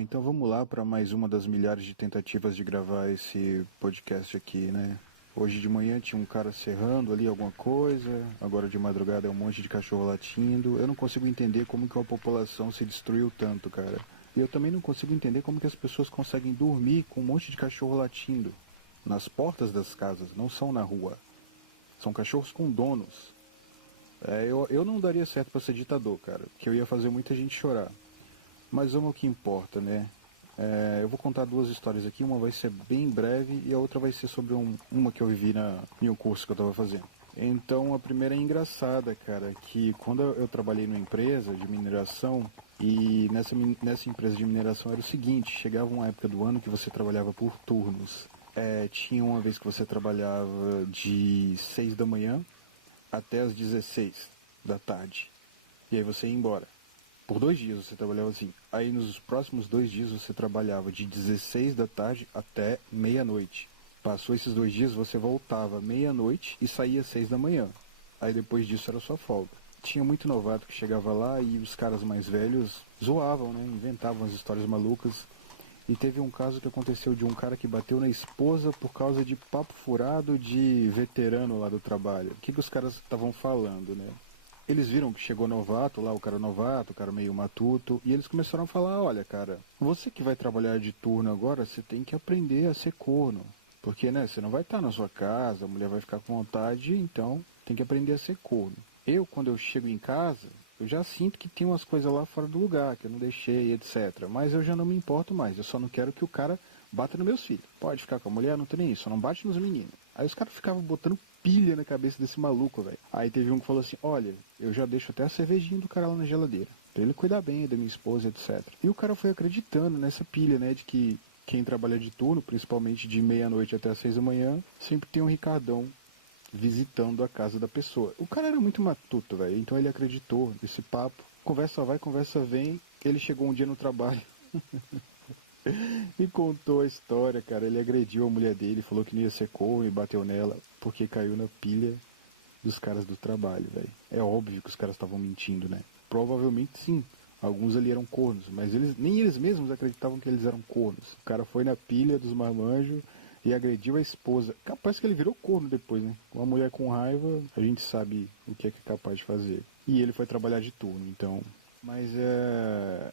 Então vamos lá para mais uma das milhares de tentativas de gravar esse podcast aqui, né? Hoje de manhã tinha um cara serrando ali alguma coisa, agora de madrugada é um monte de cachorro latindo. Eu não consigo entender como que a população se destruiu tanto, cara. E eu também não consigo entender como que as pessoas conseguem dormir com um monte de cachorro latindo nas portas das casas, não são na rua. São cachorros com donos. Eu não daria certo para ser ditador, cara, porque eu ia fazer muita gente chorar. Mas vamos ao que importa, né? Eu vou contar duas histórias aqui, uma vai ser bem breve e a outra vai ser sobre uma que eu vivi em um curso que eu estava fazendo. Então a primeira é engraçada, cara, que quando eu trabalhei numa empresa de mineração, e nessa empresa de mineração era o seguinte, chegava uma época do ano que você trabalhava por turnos. Tinha uma vez que você trabalhava de 6 da manhã até as 16 da tarde. E aí você ia embora. Por 2 dias você trabalhava assim. Aí nos próximos 2 dias você trabalhava de 16 da tarde até meia-noite. Passou esses 2 dias, você voltava meia-noite e saía às 6 da manhã. Aí depois disso era sua folga. Tinha muito novato que chegava lá e os caras mais velhos zoavam, né? Inventavam as histórias malucas. E teve um caso que aconteceu de um cara que bateu na esposa por causa de papo furado de veterano lá do trabalho. O que os caras estavam falando, né? Eles viram que chegou novato lá, o cara meio matuto, e eles começaram a falar, olha, cara, você que vai trabalhar de turno agora, você tem que aprender a ser corno. Porque, né, você não vai estar na sua casa, a mulher vai ficar com vontade, então tem que aprender a ser corno. Quando eu chego em casa, eu já sinto que tem umas coisas lá fora do lugar, que eu não deixei, etc. Mas eu já não me importo mais, eu só não quero que o cara bata nos meus filhos. Pode ficar com a mulher, não tem nem isso, só não bate nos meninos. Aí os caras ficavam botando pilha na cabeça desse maluco, velho. Aí teve um que falou assim, olha, eu já deixo até a cervejinha do cara lá na geladeira, pra ele cuidar bem da minha esposa, etc. E o cara foi acreditando nessa pilha, né, de que quem trabalha de turno, principalmente de meia-noite até as 6 da manhã, sempre tem um Ricardão visitando a casa da pessoa. O cara era muito matuto, velho, então ele acreditou nesse papo. Conversa vai, conversa vem. Ele chegou um dia no trabalho e contou a história, cara. Ele agrediu a mulher dele, falou que não ia ser corno e bateu nela porque caiu na pilha dos caras do trabalho, velho. É óbvio que os caras estavam mentindo, né? Provavelmente sim. Alguns ali eram cornos, mas nem eles mesmos acreditavam que eles eram cornos. O cara foi na pilha dos marmanjos e agrediu a esposa. Capaz que ele virou corno depois, né? Uma mulher com raiva, a gente sabe o que é capaz de fazer. E ele foi trabalhar de turno, então. Mas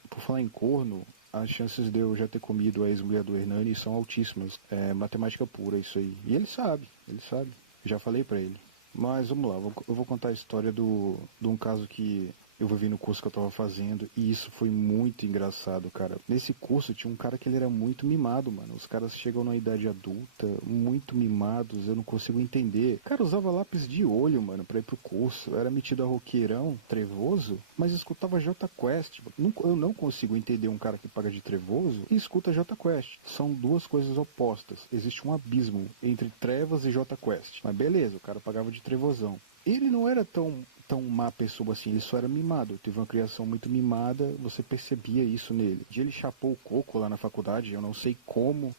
por falar em corno, as chances de eu já ter comido a ex-mulher do Hernani são altíssimas. É matemática pura isso aí. E ele sabe, ele sabe. Já falei pra ele. Mas vamos lá, eu vou contar a história de um caso que eu vivi no curso que eu tava fazendo e isso foi muito engraçado, cara. Nesse curso tinha um cara que ele era muito mimado, mano. Os caras chegam na idade adulta, muito mimados, eu não consigo entender. O cara usava lápis de olho, mano, pra ir pro curso. Era metido a roqueirão, trevoso, mas escutava Jota Quest. Eu não consigo entender um cara que paga de trevoso e escuta Jota Quest. São duas coisas opostas. Existe um abismo entre trevas e Jota Quest. Mas beleza, o cara pagava de trevosão. Ele não era tão má pessoa assim, ele só era mimado. Teve uma criação muito mimada, você percebia isso nele. Um dia ele chapou o coco lá na faculdade, eu não sei como,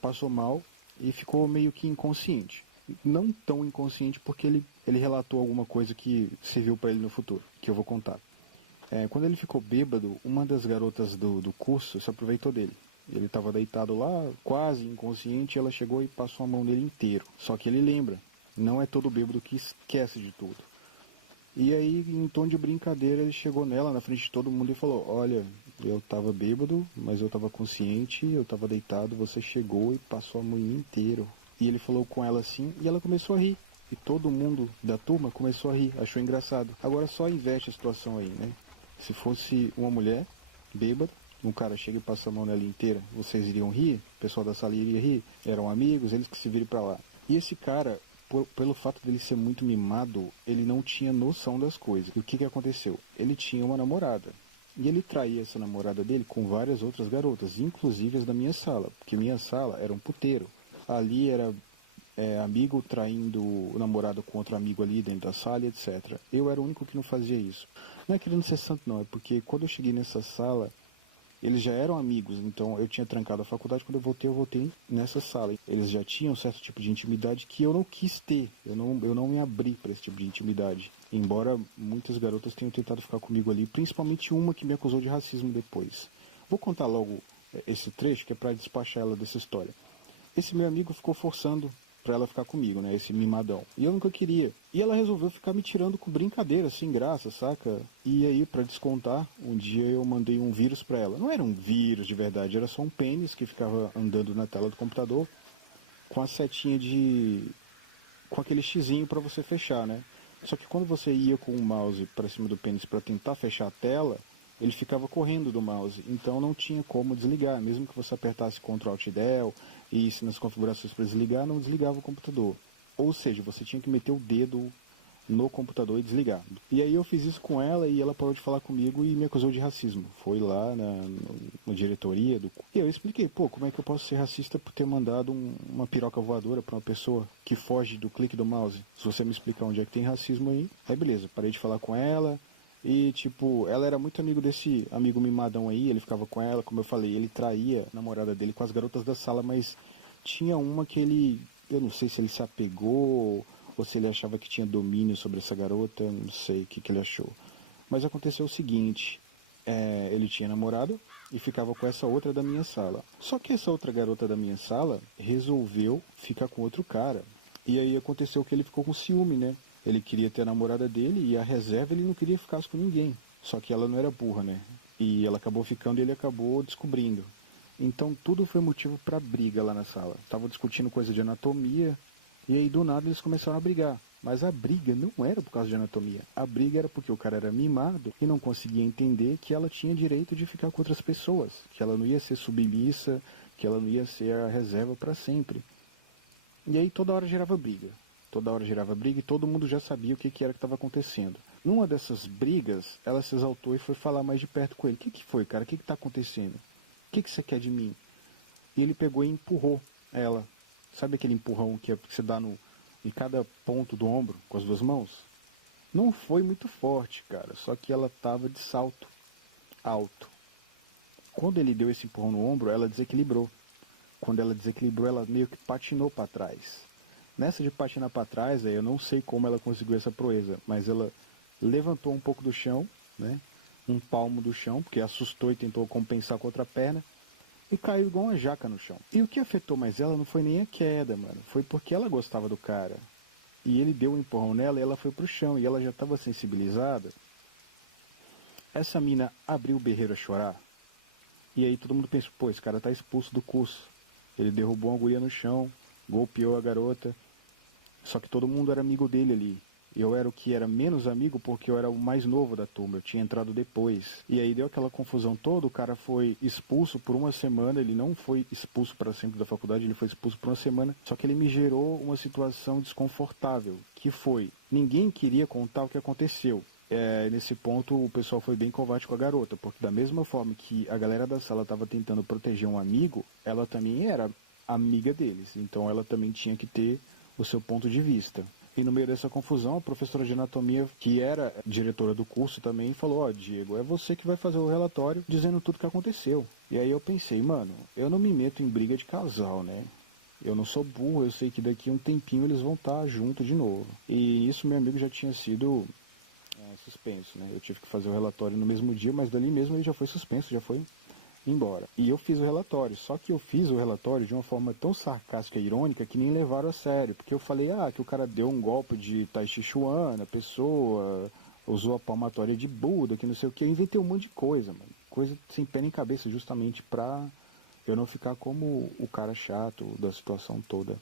passou mal e ficou meio que inconsciente. Não tão inconsciente porque ele relatou alguma coisa que serviu para ele no futuro, que eu vou contar. Quando ele ficou bêbado, uma das garotas do curso se aproveitou dele. Ele estava deitado lá, quase inconsciente, e ela chegou e passou a mão nele inteiro. Só que ele lembra. Não é todo bêbado que esquece de tudo. E aí, em tom de brincadeira, ele chegou nela na frente de todo mundo e falou: olha, eu tava bêbado, mas eu tava consciente, eu tava deitado, você chegou e passou a manhã inteira. E ele falou com ela assim, e ela começou a rir. E todo mundo da turma começou a rir, achou engraçado. Agora só inverte a situação aí, né? Se fosse uma mulher bêbada, um cara chega e passa a mão nela inteira, vocês iriam rir? O pessoal da sala iria rir? Eram amigos, eles que se viram pra lá. E esse cara, pelo fato dele ser muito mimado, ele não tinha noção das coisas. E o que aconteceu? Ele tinha uma namorada. E ele traía essa namorada dele com várias outras garotas, inclusive as da minha sala, porque minha sala era um puteiro. Ali era amigo traindo o namorado com outro amigo ali dentro da sala, etc. Eu era o único que não fazia isso. Não é querendo ser santo não, é porque quando eu cheguei nessa sala, eles já eram amigos, então eu tinha trancado a faculdade, quando eu voltei nessa sala. Eles já tinham um certo tipo de intimidade que eu não quis ter, eu não me abri para esse tipo de intimidade. Embora muitas garotas tenham tentado ficar comigo ali, principalmente uma que me acusou de racismo depois. Vou contar logo esse trecho que é pra despachar ela dessa história. Esse meu amigo ficou forçando pra ela ficar comigo, né? Esse mimadão. E eu nunca queria. E ela resolveu ficar me tirando com brincadeira, sem graça, saca? E aí, pra descontar, um dia eu mandei um vírus pra ela. Não era um vírus de verdade, era só um pênis que ficava andando na tela do computador com a setinha de... com aquele xizinho pra você fechar, né? Só que quando você ia com o mouse pra cima do pênis pra tentar fechar a tela, ele ficava correndo do mouse, então não tinha como desligar, mesmo que você apertasse Ctrl Alt Del e se nas configurações para desligar, não desligava o computador. Ou seja, você tinha que meter o dedo no computador e desligar. E aí eu fiz isso com ela e ela parou de falar comigo e me acusou de racismo. Foi lá na diretoria do... E eu expliquei, pô, como é que eu posso ser racista por ter mandado uma piroca voadora para uma pessoa que foge do clique do mouse? Se você me explicar onde é que tem racismo aí beleza, parei de falar com ela. E, tipo, ela era muito amigo desse amigo mimadão aí, ele ficava com ela, como eu falei, ele traía a namorada dele com as garotas da sala, mas tinha uma que ele, eu não sei se ele se apegou ou se ele achava que tinha domínio sobre essa garota, não sei o que ele achou. Mas aconteceu o seguinte, ele tinha namorada e ficava com essa outra da minha sala. Só que essa outra garota da minha sala resolveu ficar com outro cara. E aí aconteceu que ele ficou com ciúme, né? Ele queria ter a namorada dele e a reserva ele não queria ficar com ninguém. Só que ela não era burra, né? E ela acabou ficando e ele acabou descobrindo. Então tudo foi motivo para briga lá na sala. Estavam discutindo coisa de anatomia e aí do nada eles começaram a brigar. Mas a briga não era por causa de anatomia. A briga era porque o cara era mimado e não conseguia entender que ela tinha direito de ficar com outras pessoas. Que ela não ia ser submissa, que ela não ia ser a reserva para sempre. E aí toda hora gerava briga. Toda hora girava briga e todo mundo já sabia o que era que estava acontecendo. Numa dessas brigas, ela se exaltou e foi falar mais de perto com ele. O que foi, cara? O que está acontecendo? O que você quer de mim? E ele pegou e empurrou ela. Sabe aquele empurrão que você dá em cada ponto do ombro com as duas mãos? Não foi muito forte, cara. Só que ela estava de salto alto. Quando ele deu esse empurrão no ombro, ela desequilibrou. Quando ela desequilibrou, ela meio que patinou para trás. Nessa de patinar para trás, eu não sei como ela conseguiu essa proeza, mas ela levantou um pouco do chão, né? Um palmo do chão, porque assustou e tentou compensar com a outra perna, e caiu igual uma jaca no chão. E o que afetou mais ela não foi nem a queda, mano, foi porque ela gostava do cara. E ele deu um empurrão nela e ela foi pro chão, e ela já estava sensibilizada. Essa mina abriu o berreiro a chorar, e aí todo mundo pensou, pô, esse cara tá expulso do curso. Ele derrubou uma guria no chão, golpeou a garota. Só que todo mundo era amigo dele ali. Eu era o que era menos amigo porque eu era o mais novo da turma, eu tinha entrado depois. E aí deu aquela confusão toda, o cara foi expulso por uma semana, ele não foi expulso para sempre da faculdade, ele foi expulso por uma semana. Só que ele me gerou uma situação desconfortável, que foi, ninguém queria contar o que aconteceu. Nesse ponto o pessoal foi bem covarde com a garota, porque da mesma forma que a galera da sala estava tentando proteger um amigo, ela também era amiga deles, então ela também tinha que ter o seu ponto de vista. E no meio dessa confusão, a professora de anatomia, que era diretora do curso também, falou, ó, Diego, é você que vai fazer o relatório dizendo tudo o que aconteceu. E aí eu pensei, mano, eu não me meto em briga de casal, né? Eu não sou burro, eu sei que daqui a um tempinho eles vão estar juntos de novo. E isso meu amigo já tinha sido suspenso, né? Eu tive que fazer o relatório no mesmo dia, mas dali mesmo ele já foi suspenso, já foi embora. E eu fiz o relatório, só que eu fiz o relatório de uma forma tão sarcástica e irônica que nem levaram a sério, porque eu falei, que o cara deu um golpe de Tai Chi Chuan na pessoa, usou a palmatória de Buda, que não sei o que, eu inventei um monte de coisa, mano. Coisa sem pé nem cabeça, justamente pra eu não ficar como o cara chato da situação toda.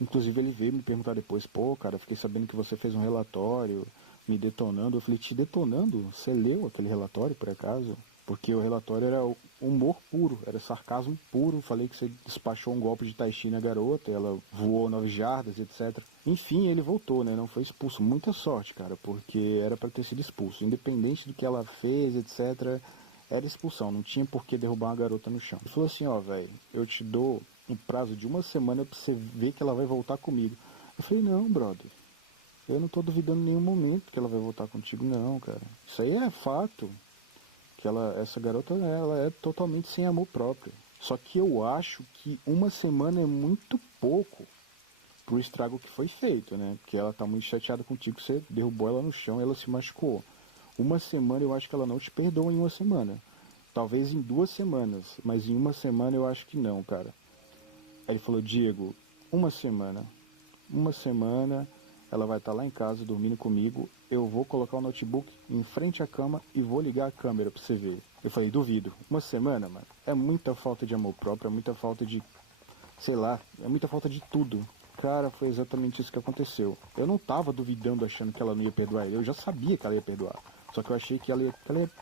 Inclusive ele veio me perguntar depois, pô, cara, fiquei sabendo que você fez um relatório me detonando. Eu falei, te detonando? Você leu aquele relatório, por acaso? Porque o relatório era humor puro, era sarcasmo puro. Falei que você despachou um golpe de Tai Chi na garota, ela voou 9 jardas, etc. Enfim, ele voltou, né? Não foi expulso. Muita sorte, cara, porque era para ter sido expulso. Independente do que ela fez, etc., era expulsão. Não tinha por que derrubar uma garota no chão. Ele falou assim, ó, velho, eu te dou um prazo de uma semana pra você ver que ela vai voltar comigo. Eu falei, não, brother. Eu não tô duvidando em nenhum momento que ela vai voltar contigo, não, cara. Isso aí é fato. Que essa garota, ela é totalmente sem amor próprio. Só que eu acho que uma semana é muito pouco pro estrago que foi feito, né? Porque ela tá muito chateada contigo, você derrubou ela no chão e ela se machucou. Uma semana eu acho que ela não te perdoa em uma semana. Talvez em 2 semanas, mas em uma semana eu acho que não, cara. Aí ele falou, Diego, uma semana. Uma semana ela vai estar lá em casa dormindo comigo. Eu vou colocar o notebook em frente à cama e vou ligar a câmera pra você ver. Eu falei, duvido. Uma semana, mano. É muita falta de amor próprio, é muita falta de, sei lá, é muita falta de tudo. Cara, foi exatamente isso que aconteceu. Eu não tava duvidando achando que ela não ia perdoar ele. Eu já sabia que ela ia perdoar. Só que eu achei que ela ia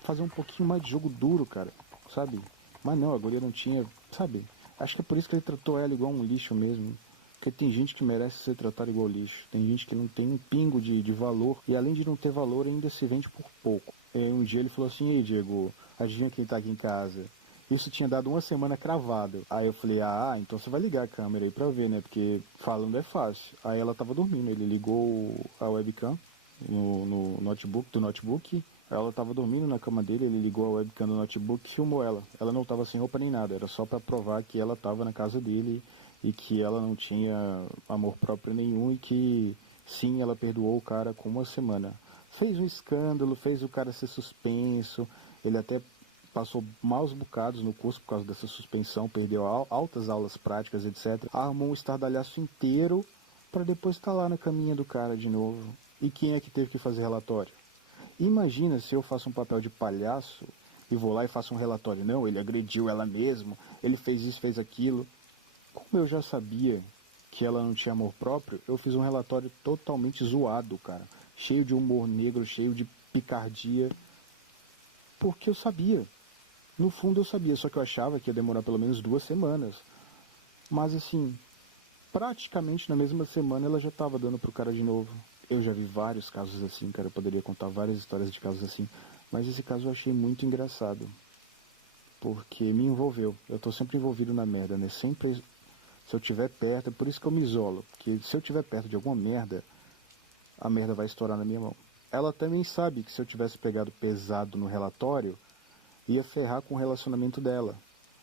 fazer um pouquinho mais de jogo duro, cara. Sabe? Mas não, a guria não tinha, sabe? Acho que é por isso que ele tratou ela igual um lixo mesmo. Porque tem gente que merece ser tratada igual lixo. Tem gente que não tem um pingo de valor. E além de não ter valor, ainda se vende por pouco. E um dia ele falou assim, ei Diego, adivinha quem tá aqui em casa? Isso tinha dado uma semana cravado. Aí eu falei, ah, então você vai ligar a câmera aí pra ver, né? Porque falando é fácil. Aí ela tava dormindo, ele ligou a webcam no notebook, do notebook. Ela tava dormindo na cama dele, ele ligou a webcam do notebook e filmou ela. Ela não tava sem roupa nem nada, era só pra provar que ela tava na casa dele e que ela não tinha amor próprio nenhum e que sim, ela perdoou o cara com uma semana. Fez um escândalo, fez o cara ser suspenso, ele até passou maus bocados no curso por causa dessa suspensão, perdeu altas aulas práticas, etc. Armou um estardalhaço inteiro para depois estar lá na caminha do cara de novo. E quem é que teve que fazer relatório? Imagina se eu faço um papel de palhaço e vou lá e faço um relatório. Não, ele agrediu ela mesmo, ele fez isso, fez aquilo. Como eu já sabia que ela não tinha amor próprio, eu fiz um relatório totalmente zoado, cara. Cheio de humor negro, cheio de picardia. Porque eu sabia. No fundo eu sabia, só que eu achava que ia demorar pelo menos 2 semanas. Mas assim, praticamente na mesma semana ela já estava dando pro cara de novo. Eu já vi vários casos assim, cara, eu poderia contar várias histórias de casos assim. Mas esse caso eu achei muito engraçado. Porque me envolveu. Eu tô sempre envolvido na merda, né? Sempre, se eu tiver perto, é por isso que eu me isolo. Porque se eu tiver perto de alguma merda, a merda vai estourar na minha mão. Ela também sabe que se eu tivesse pegado pesado no relatório, ia ferrar com o relacionamento dela.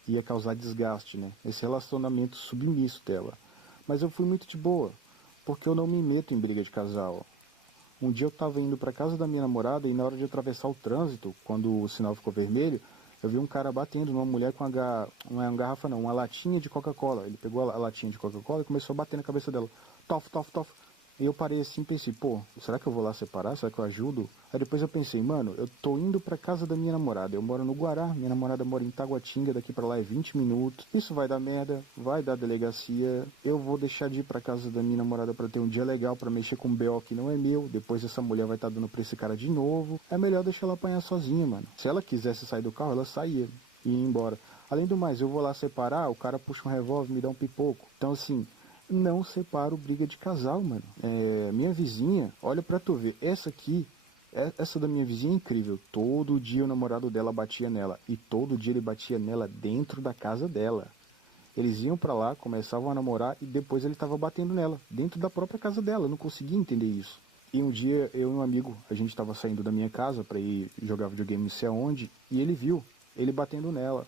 Ia causar desgaste, né? Esse relacionamento submisso dela. Mas eu fui muito de boa, porque eu não me meto em briga de casal. Um dia eu tava indo pra casa da minha namorada e na hora de atravessar o trânsito, quando o sinal ficou vermelho, eu vi um cara batendo numa mulher com uma garrafa não, uma latinha de Coca-Cola. Ele pegou a latinha de Coca-Cola e começou a bater na cabeça dela. Tof, tof, tof. E eu parei assim e pensei, pô, será que eu vou lá separar? Será que eu ajudo? Aí depois eu pensei, mano, eu tô indo pra casa da minha namorada. Eu moro no Guará, minha namorada mora em Taguatinga, daqui pra lá é 20 minutos. Isso vai dar merda, vai dar delegacia. Eu vou deixar de ir pra casa da minha namorada pra ter um dia legal, pra mexer com um BO que não é meu. Depois essa mulher vai estar dando pra esse cara de novo. É melhor deixar ela apanhar sozinha, mano. Se ela quisesse sair do carro, ela saía e ia embora. Além do mais, eu vou lá separar, o cara puxa um revólver e me dá um pipoco. Então assim, não separo briga de casal, mano. Minha vizinha, olha pra tu ver, essa da minha vizinha é incrível. Todo dia o namorado dela batia nela. E todo dia ele batia nela dentro da casa dela. Eles iam pra lá, começavam a namorar e depois ele tava batendo nela, dentro da própria casa dela. Eu não conseguia entender isso. E um dia eu e um amigo, a gente tava saindo da minha casa pra ir jogar videogame não sei aonde, e ele viu ele batendo nela.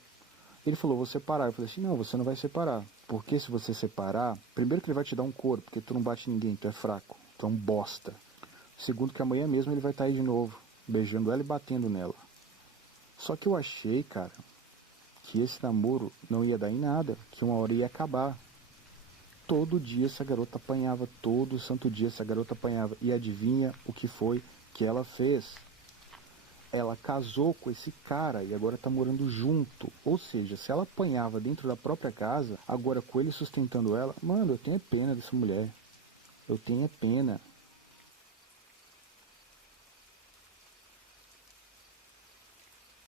Ele falou, vou separar. Eu falei assim, não, você não vai separar. Porque se você separar, primeiro que ele vai te dar um couro, porque tu não bate ninguém, tu é fraco, tu é um bosta. Segundo que amanhã mesmo ele vai estar aí de novo, beijando ela e batendo nela. Só que eu achei, cara, que esse namoro não ia dar em nada, que uma hora ia acabar. Todo dia essa garota apanhava, todo santo dia essa garota apanhava. E adivinha o que foi que ela fez? Ela casou com esse cara e agora tá morando junto. Ou seja, se ela apanhava dentro da própria casa, agora com ele sustentando ela, mano, eu tenho pena dessa mulher. Eu tenho pena.